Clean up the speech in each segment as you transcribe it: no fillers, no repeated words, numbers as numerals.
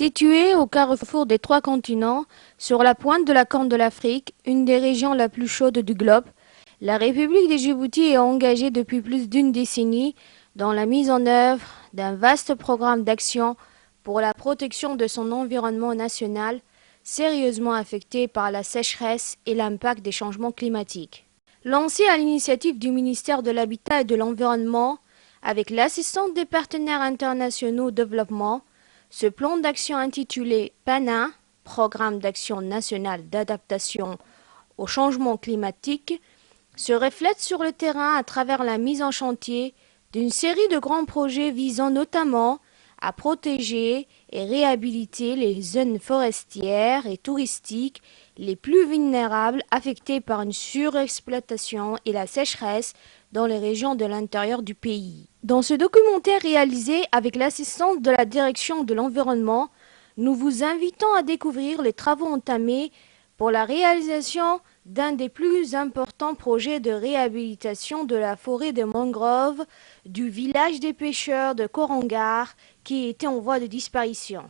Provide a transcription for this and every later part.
Située au carrefour des trois continents, sur la pointe de la Corne de l'Afrique, une des régions la plus chaude du globe, la République de Djibouti est engagée depuis plus d'une décennie dans la mise en œuvre d'un vaste programme d'action pour la protection de son environnement national, sérieusement affecté par la sécheresse et l'impact des changements climatiques. Lancé à l'initiative du ministère de l'Habitat et de l'Environnement, avec l'assistance des partenaires internationaux au développement, ce plan d'action intitulé PANA, Programme d'action national d'adaptation au changement climatique, se reflète sur le terrain à travers la mise en chantier d'une série de grands projets visant notamment à protéger et réhabiliter les zones forestières et touristiques les plus vulnérables affectées par une surexploitation et la sécheresse dans les régions de l'intérieur du pays. Dans ce documentaire réalisé avec l'assistance de la Direction de l'environnement, nous vous invitons à découvrir les travaux entamés pour la réalisation d'un des plus importants projets de réhabilitation de la forêt de mangroves du village des pêcheurs de Korangar qui était en voie de disparition.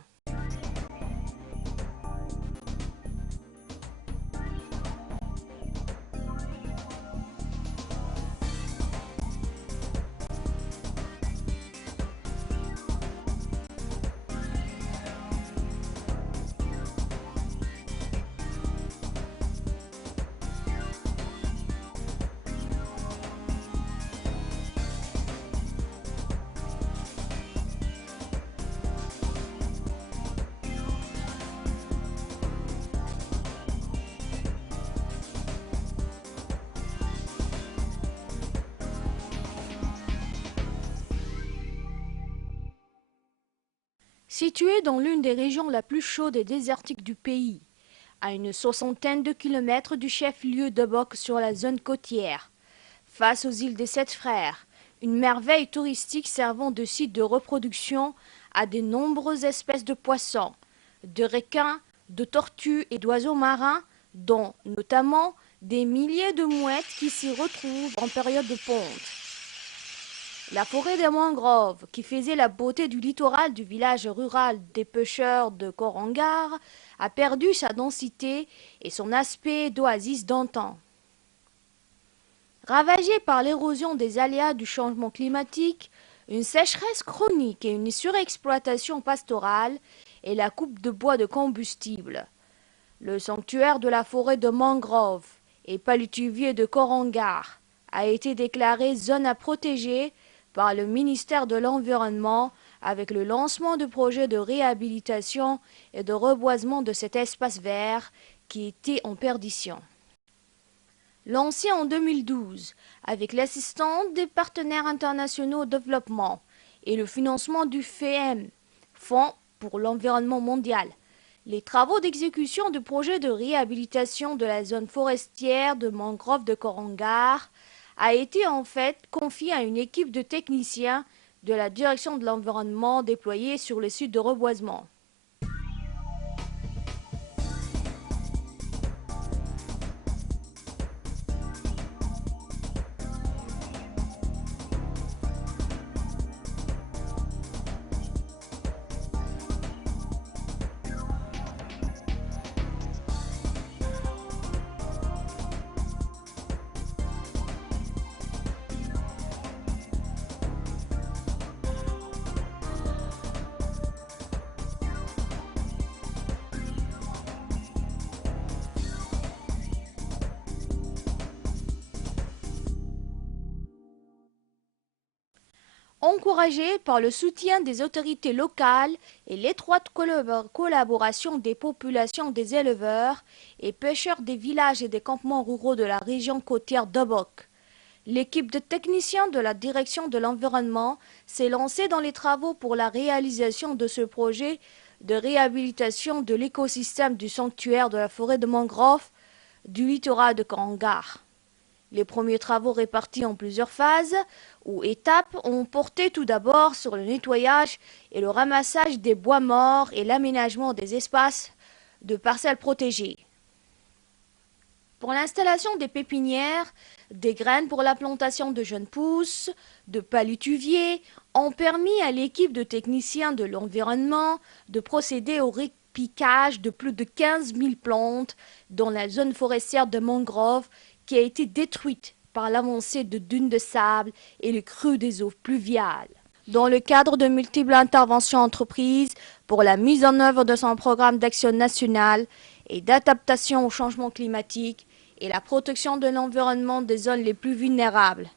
Situé dans l'une des régions la plus chaude et désertique du pays, à une soixantaine de kilomètres du chef-lieu de Bok sur la zone côtière, face aux îles des Sept Frères, une merveille touristique servant de site de reproduction à de nombreuses espèces de poissons, de requins, de tortues et d'oiseaux marins, dont notamment des milliers de mouettes qui s'y retrouvent en période de ponte. La forêt des mangroves, qui faisait la beauté du littoral du village rural des pêcheurs de Korangar, a perdu sa densité et son aspect d'oasis d'antan. Ravagée par l'érosion des aléas du changement climatique, une sécheresse chronique et une surexploitation pastorale et la coupe de bois de combustible, le sanctuaire de la forêt de mangrove et palutuvier de Korangar a été déclaré zone à protéger par le ministère de l'Environnement avec le lancement de projets de réhabilitation et de reboisement de cet espace vert qui était en perdition. Lancé en 2012 avec l'assistance des partenaires internationaux au développement et le financement du FEM, Fonds pour l'environnement mondial, les travaux d'exécution du projet de réhabilitation de la zone forestière de mangrove de Korangar a été en fait confié à une équipe de techniciens de la direction de l'environnement déployée sur le site de reboisement. Encouragé par le soutien des autorités locales et l'étroite collaboration des populations des éleveurs et pêcheurs des villages et des campements ruraux de la région côtière d'Obok, l'équipe de techniciens de la direction de l'environnement s'est lancée dans les travaux pour la réalisation de ce projet de réhabilitation de l'écosystème du sanctuaire de la forêt de mangrove du littoral de Korangar. Les premiers travaux répartis en plusieurs phases ou étapes ont porté tout d'abord sur le nettoyage et le ramassage des bois morts et l'aménagement des espaces de parcelles protégées. Pour l'installation des pépinières, des graines pour la plantation de jeunes pousses, de palutuviers, ont permis à l'équipe de techniciens de l'environnement de procéder au repiquage de plus de 15 000 plantes dans la zone forestière de mangrove qui a été détruite par l'avancée de dunes de sable et le creux des eaux pluviales. Dans le cadre de multiples interventions entreprises pour la mise en œuvre de son programme d'action national et d'adaptation au changement climatique et la protection de l'environnement des zones les plus vulnérables,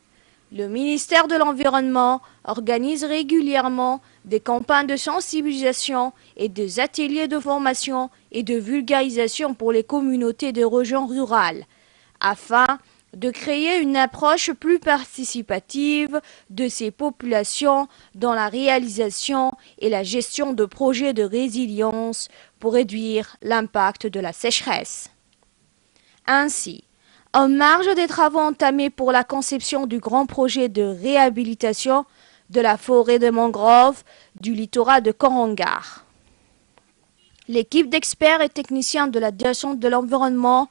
le ministère de l'Environnement organise régulièrement des campagnes de sensibilisation et des ateliers de formation et de vulgarisation pour les communautés des régions rurales, afin de créer une approche plus participative de ces populations dans la réalisation et la gestion de projets de résilience pour réduire l'impact de la sécheresse. Ainsi, en marge des travaux entamés pour la conception du grand projet de réhabilitation de la forêt de mangrove du littoral de Korangar, l'équipe d'experts et techniciens de la direction de l'environnement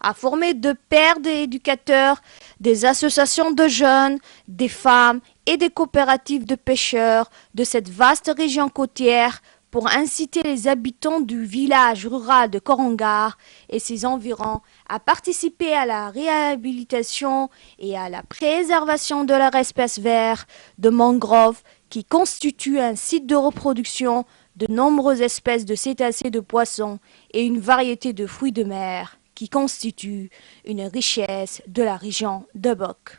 a formé de pairs d'éducateurs, des associations de jeunes, des femmes et des coopératives de pêcheurs de cette vaste région côtière pour inciter les habitants du village rural de Korangar et ses environs à participer à la réhabilitation et à la préservation de leur espèce verte de mangrove qui constitue un site de reproduction de nombreuses espèces de cétacés de poissons et une variété de fruits de mer qui constituent une richesse de la région de Bok.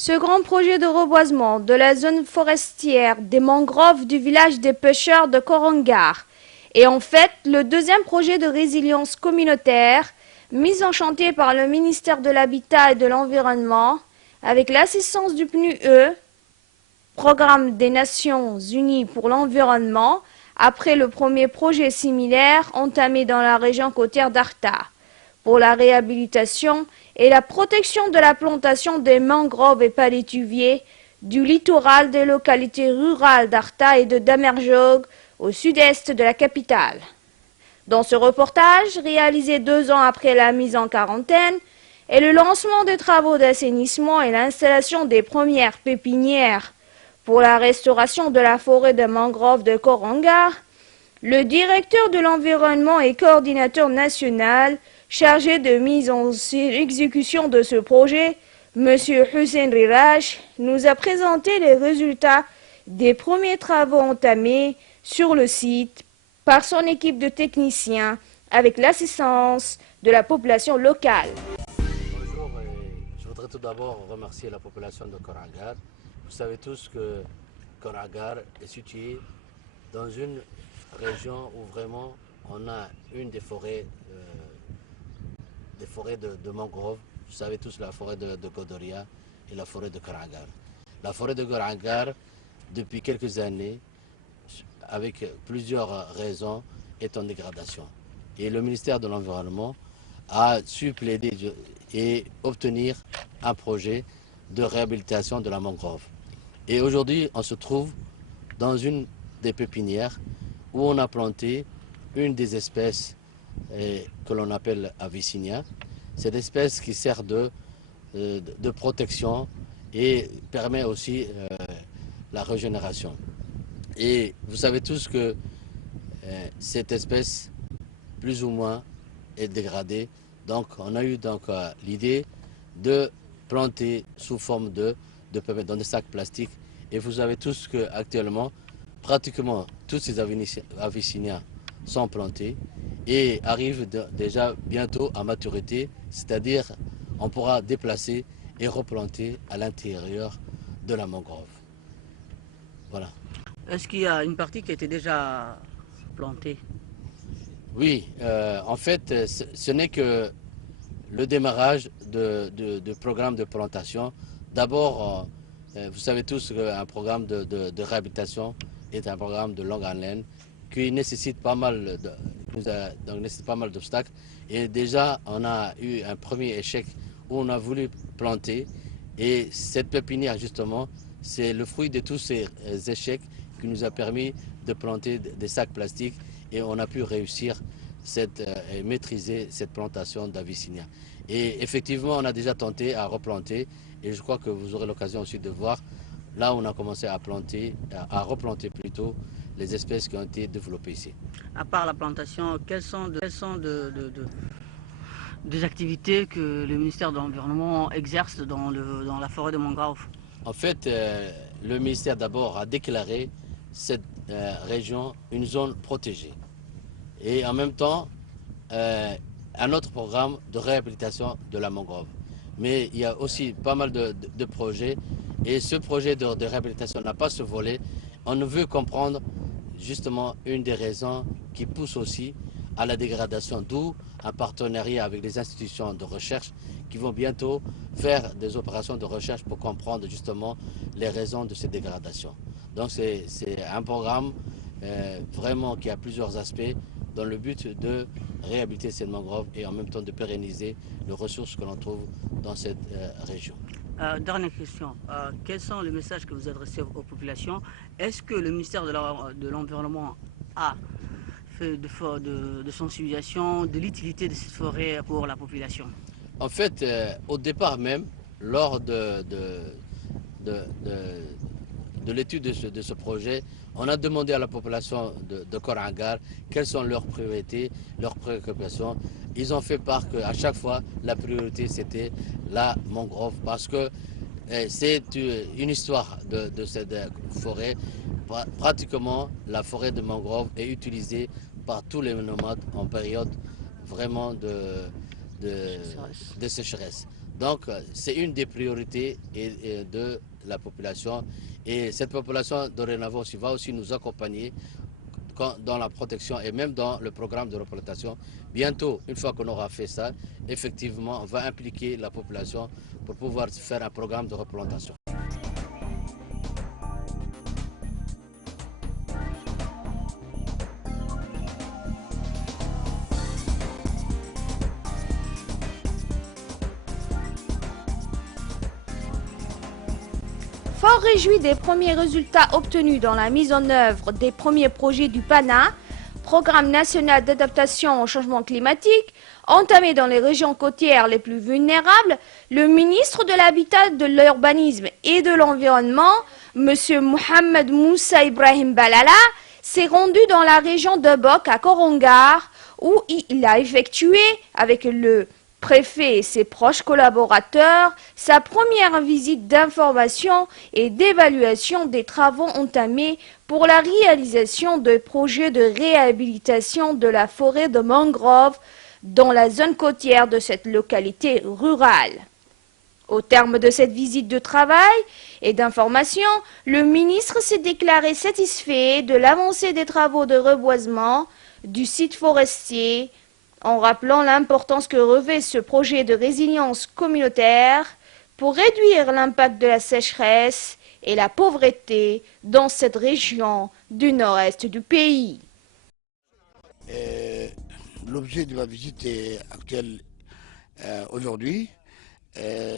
Ce grand projet de reboisement de la zone forestière des mangroves du village des pêcheurs de Korangar est en fait le deuxième projet de résilience communautaire mis en chantier par le ministère de l'Habitat et de l'Environnement avec l'assistance du PNUE, Programme des Nations Unies pour l'environnement, après le premier projet similaire entamé dans la région côtière d'Arta pour la réhabilitation et la protection de la plantation des mangroves et palétuviers du littoral des localités rurales d'Arta et de Damerjog au sud-est de la capitale. Dans ce reportage, réalisé 2 ans après la mise en quarantaine et le lancement des travaux d'assainissement et l'installation des premières pépinières pour la restauration de la forêt de mangrove de Korangar, le directeur de l'environnement et coordinateur national chargé de mise en exécution de ce projet, M. Hussein Riraj, nous a présenté les résultats des premiers travaux entamés sur le site par son équipe de techniciens avec l'assistance de la population locale. Bonjour, je voudrais tout d'abord remercier la population de Korangar. Vous savez tous que Korangar est situé dans une région où vraiment on a une des forêts de mangrove. Vous savez tous la forêt de Godoria et la forêt de Korangar. La forêt de Korangar, depuis quelques années, avec plusieurs raisons, est en dégradation. Et le ministère de l'Environnement a su plaider et obtenir un projet de réhabilitation de la mangrove. Et aujourd'hui, on se trouve dans une des pépinières où on a planté une des espèces que l'on appelle Avicennia. C'est une espèce qui sert de protection et permet aussi la régénération. Et vous savez tous que cette espèce, plus ou moins, est dégradée. Donc on a eu l'idée de planter sous forme de pépins dans des sacs plastiques. Et vous savez tous qu'actuellement, pratiquement tous ces Avicennia sont plantés et arrivent déjà bientôt à maturité, c'est-à-dire on pourra déplacer et replanter à l'intérieur de la mangrove. Voilà. Est-ce qu'il y a une partie qui a été déjà plantée? Oui, en fait, ce n'est que le démarrage de programme de plantation. D'abord, vous savez tous qu'un programme de réhabilitation est un programme de longue haleine qui nécessite pas mal d'obstacles. Et déjà, on a eu un premier échec où on a voulu planter. Et cette pépinière, justement, c'est le fruit de tous ces échecs qui nous a permis de planter des sacs plastiques et on a pu réussir et maîtriser cette plantation d'Abyssinia. Et effectivement, on a déjà tenté à replanter et je crois que vous aurez l'occasion aussi de voir là où on a commencé à planter, à replanter plutôt les espèces qui ont été développées ici. À part la plantation, quelles sont des activités que le ministère de l'Environnement exerce dans la forêt de Mangrove? En fait, le ministère d'abord a déclaré cette région une zone protégée. Et en même temps, un autre programme de réhabilitation de la mangrove. Mais il y a aussi pas mal de projets et ce projet de réhabilitation n'a pas ce volet. On veut comprendre justement une des raisons qui pousse aussi à la dégradation, d'où un partenariat avec les institutions de recherche qui vont bientôt faire des opérations de recherche pour comprendre justement les raisons de ces dégradations. Donc c'est un programme vraiment qui a plusieurs aspects dans le but de réhabiliter ces mangroves et en même temps de pérenniser les ressources que l'on trouve dans cette région. Dernière question, quels sont les messages que vous adressez aux populations? Est-ce que le ministère de l'Environnement a fait de sensibilisation de l'utilité de cette forêt pour la population? En fait, au départ même, lors de l'étude de ce projet, on a demandé à la population de Korangar quelles sont leurs priorités, leurs préoccupations. Ils ont fait part qu'à chaque fois, la priorité c'était la mangrove parce que c'est une histoire de cette forêt. Pratiquement, la forêt de mangrove est utilisée par tous les nomades en période vraiment de sécheresse. Donc, c'est une des priorités de la population. Et cette population, dorénavant, va aussi nous accompagner dans la protection et même dans le programme de replantation. Bientôt, une fois qu'on aura fait ça, effectivement, on va impliquer la population pour pouvoir faire un programme de replantation. Fort réjoui des premiers résultats obtenus dans la mise en œuvre des premiers projets du PANA, Programme national d'adaptation au changement climatique, entamé dans les régions côtières les plus vulnérables, le ministre de l'Habitat, de l'Urbanisme et de l'Environnement, M. Mohamed Moussa Ibrahim Balala, s'est rendu dans la région de Bok à Korangar, où il a effectué, avec le préfet et ses proches collaborateurs, sa première visite d'information et d'évaluation des travaux entamés pour la réalisation de projets de réhabilitation de la forêt de mangrove dans la zone côtière de cette localité rurale. Au terme de cette visite de travail et d'information, le ministre s'est déclaré satisfait de l'avancée des travaux de reboisement du site forestier, en rappelant l'importance que revêt ce projet de résilience communautaire pour réduire l'impact de la sécheresse et la pauvreté dans cette région du nord-est du pays. L'objet de ma visite actuelle aujourd'hui,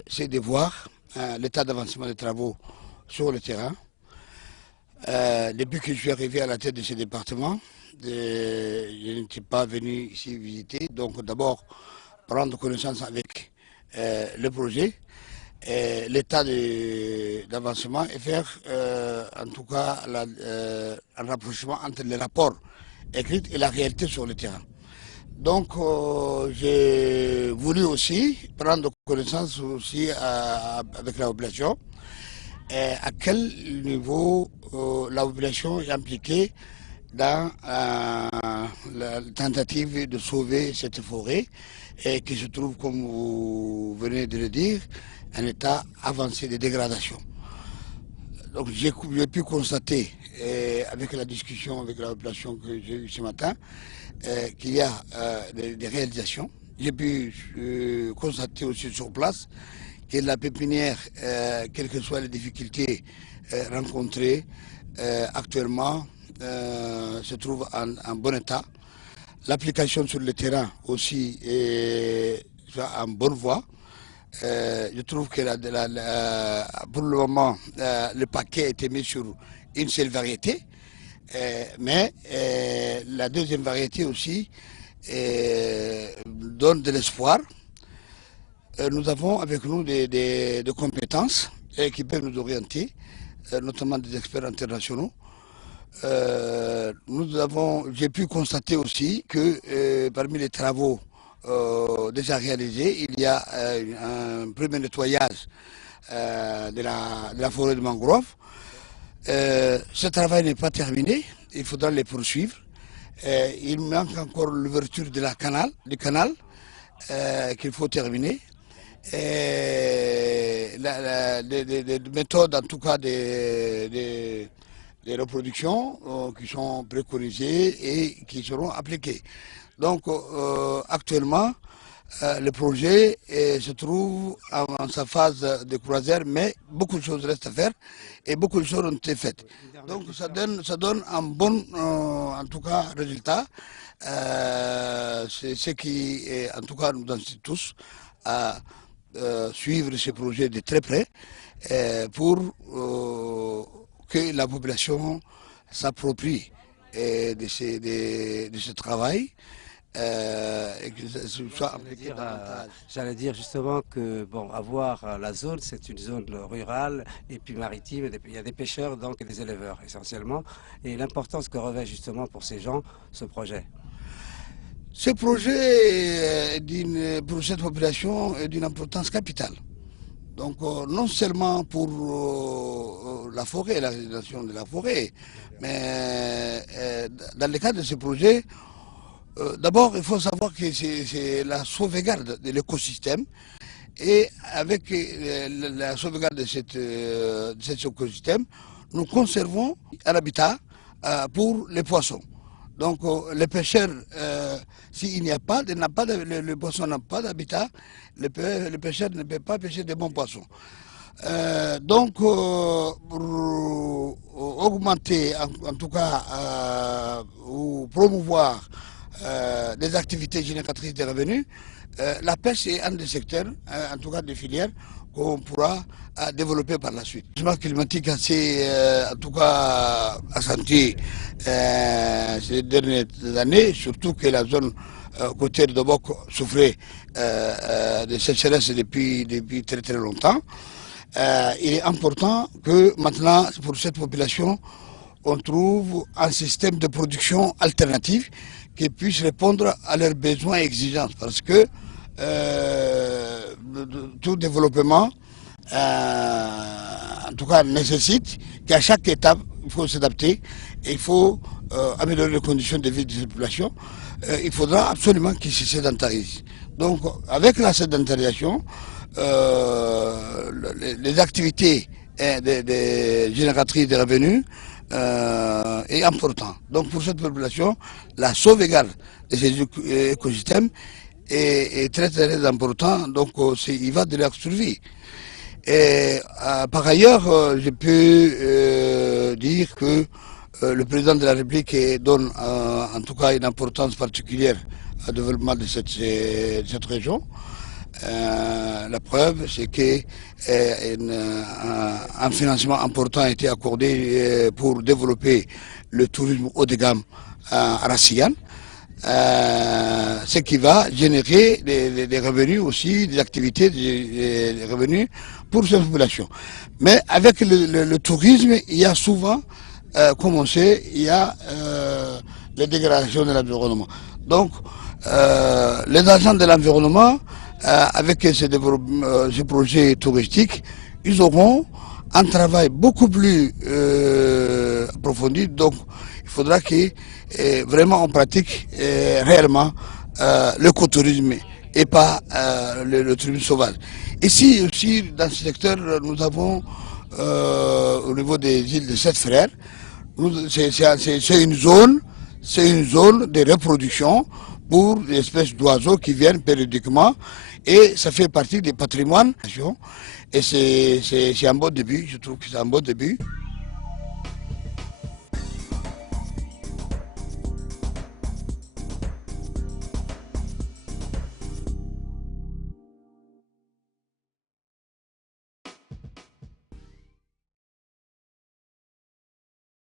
c'est de voir l'état d'avancement des travaux sur le terrain. Depuis que je suis arrivé à la tête de ce département, je n'étais pas venu ici visiter, donc d'abord prendre connaissance avec le projet, l'état d'avancement et faire en tout cas un rapprochement entre les rapports écrits et la réalité sur le terrain. Donc j'ai voulu aussi prendre connaissance aussi avec la population, à quel niveau la population est impliquée dans la tentative de sauver cette forêt qui se trouve, comme vous venez de le dire, un état avancé de dégradation. Donc j'ai pu constater, avec la discussion avec la population que j'ai eue ce matin, qu'il y a des réalisations. J'ai pu constater aussi sur place que la pépinière, quelles que soient les difficultés rencontrées, actuellement se trouve en bon état. L'application sur le terrain aussi est en bonne voie. Je trouve que pour le moment, le paquet a été mis sur une seule variété, mais la deuxième variété aussi donne de l'espoir. Nous avons avec nous des compétences qui peuvent nous orienter, notamment des experts internationaux. J'ai pu constater aussi que parmi les travaux déjà réalisés, il y a un premier nettoyage de la forêt de mangrove. Ce travail n'est pas terminé, il faudra les poursuivre. Il manque encore l'ouverture du canal qu'il faut terminer. Les méthodes, en tout cas des reproductions qui sont préconisées et qui seront appliquées. Donc actuellement, le projet se trouve en sa phase de croisière, mais beaucoup de choses restent à faire et beaucoup de choses ont été faites. Donc ça donne un bon, en tout cas, résultat. C'est ce qui, en tout cas, nous incite tous à suivre ce projet de très près pour que la population s'approprie de ce travail. Et que ça soit appliqué davantage. J'allais dire justement que avoir la zone, c'est une zone rurale et puis maritime. Il y a des pêcheurs donc et des éleveurs essentiellement. Et l'importance que revêt justement pour ces gens ce projet. Ce projet pour cette population est d'une importance capitale. Donc non seulement pour la forêt, la réalisation de la forêt, mais dans le cadre de ce projet, d'abord, il faut savoir que c'est la sauvegarde de l'écosystème et avec la sauvegarde de cet écosystème, nous conservons un habitat pour les poissons. Donc les pêcheurs, s'il n'y a pas, le poisson n'a pas d'habitat, le pêcheur ne peut pas pêcher de bons poissons. Donc pour augmenter, en tout cas, ou promouvoir des activités génératrices de revenus, la pêche est un des secteurs, en tout cas des filières, qu'on pourra développer par la suite. Le changement climatique assez, en tout cas, accentué ces dernières années, surtout que la zone côtière de Bok souffrait de sécheresse depuis très très longtemps. Il est important que maintenant, pour cette population, on trouve un système de production alternatif qui puisse répondre à leurs besoins et exigences. Parce que tout développement, en tout cas, nécessite qu'à chaque étape, il faut s'adapter et il faut améliorer les conditions de vie de cette population. Il faudra absolument qu'ils se sédentarisent. Donc, avec la sédentarisation, les activités génératrices de revenus est important. Donc pour cette population, la sauvegarde de ces écosystèmes est très très important. Donc il va de leur survie. Et par ailleurs, je peux dire que le président de la République donne en tout cas une importance particulière au développement de cette région. La preuve, c'est qu'un financement important a été accordé pour développer le tourisme haut de gamme à Rassigan, ce qui va générer des revenus aussi, des activités, des revenus pour cette population. Mais avec le tourisme, il y a souvent, comme on sait, il y a la dégradation de l'environnement. Donc, les agents de l'environnement, avec ces projets touristiques, ils auront un travail beaucoup plus approfondi. Donc, il faudra que vraiment on pratique réellement l'écotourisme et pas le tourisme sauvage. Ici aussi, dans ce secteur, nous avons, au niveau des îles de Sept Frères, c'est une zone de reproduction pour les espèces d'oiseaux qui viennent périodiquement et ça fait partie des patrimoines. Et c'est un bon début, je trouve que c'est un bon début.